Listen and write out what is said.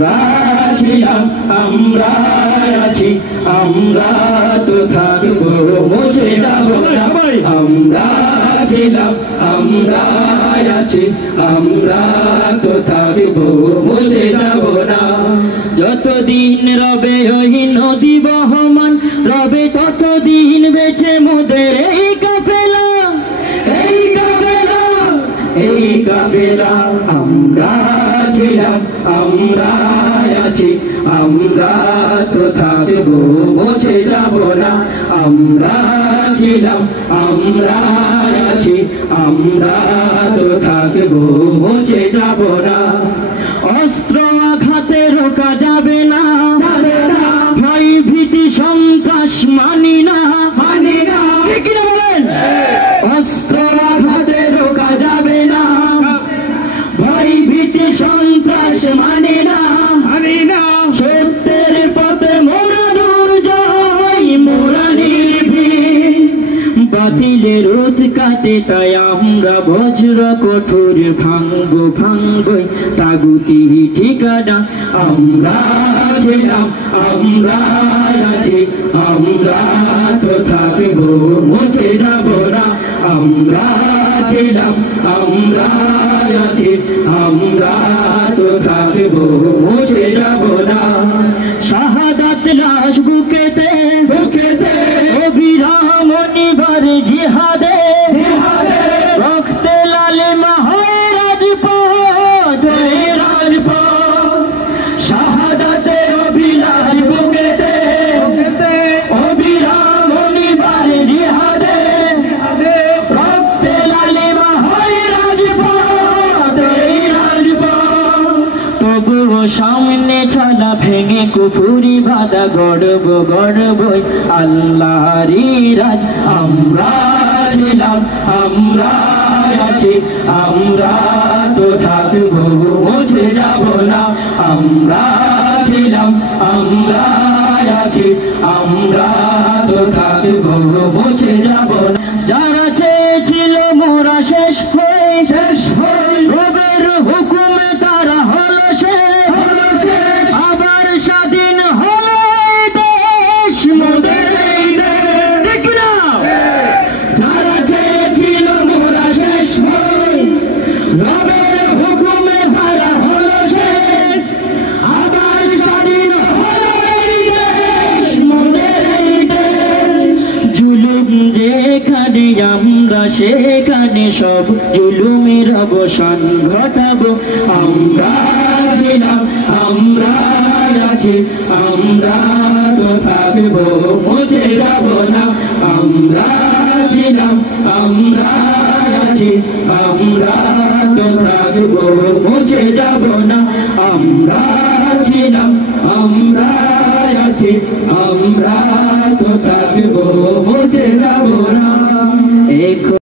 আমরা ছিলাম আমরা আছি আমরা তো থাকবো মুছে যাব না আমরা ছিলাম আমরা আছি আমরা তো থাকবো মুছে যাব না যতদিন রবে ওই নদী বহমান রবে ততদিন বেঁচে মোদের এই কাফেলা এই কাফেলা এই কাফেলা আমরা ছিলাম আমরা আছি আমরা তো থাকবো মুছে যাব না আমরা ছিলাম আমরা আছি আমরা তো থাকবো মুছে যাব না অস্ত্র আঘাতে রোকা যাবে না ভয় ভীতি সন্ত্রাস মানি না ঠিক না বলেন অস্ত্র আঘাতে রোকা যাবে না ভয় ভীতি সন্ত্রাস মানি না সত্যের পথে মোরা দূর যাই মোরা নির্ভীক বাতিলের উৎকাতে তাই আমরা বজ্র কঠোর ভাঙবো ভাঙবই তাগুতি ঠিকানা আমরা ছিলাম আমরা আছি আমরা তো থাকবো মুছে যাব না আমরা ছিলাম আমরা আছি আমরা তো থাকবো মুছে যাব না শাহাদাত লাশ বুকেতে বুকেতে অবিরাম নিবার জিহাদে রক্তে লালিমা হয় রাজপথ শাহাদাতের অভিলাষ বুকেতে অবিরাম নিবার জিহাদে রক্তে লালিমা হয় রাজপথ তবুও সামনে ছালা ভেঙে কুফুরি বাধা গড়ব গড়বই আল্লাহরই রাজ আমরা ছিলাম আমরা আছি আমরা তো থাকবো মুছে যাব না আমরা ছিলাম আমরা আছি আমরা তো থাকবো মুছে যাব না যারা চেয়েছিল মোরা শেষ হয়ে রবের হুকুমে তারা হলো শেষ আবার স্বাধীন হলো দেশ মোদের ঠিক না যারা চেয়েছিল মোরা শেষ হই রবের হুকুমে তারা হলো শেষ আবার স্বাধীন হলো দেশ মোদের দেশ জুলুম যেখানে আমরা সেখানে সব জুলুমের অবসান ঘটাবো আমরা ছিলাম আমরা আছি আমরা তো থাকবো মুছে যাব না আমরা ছিলাম আমরা আছি আমরা তো থাকবো মুছে যাব না আমরা ছিলাম আমরা আছি আমরা তো থাকবো মুছে যাব না।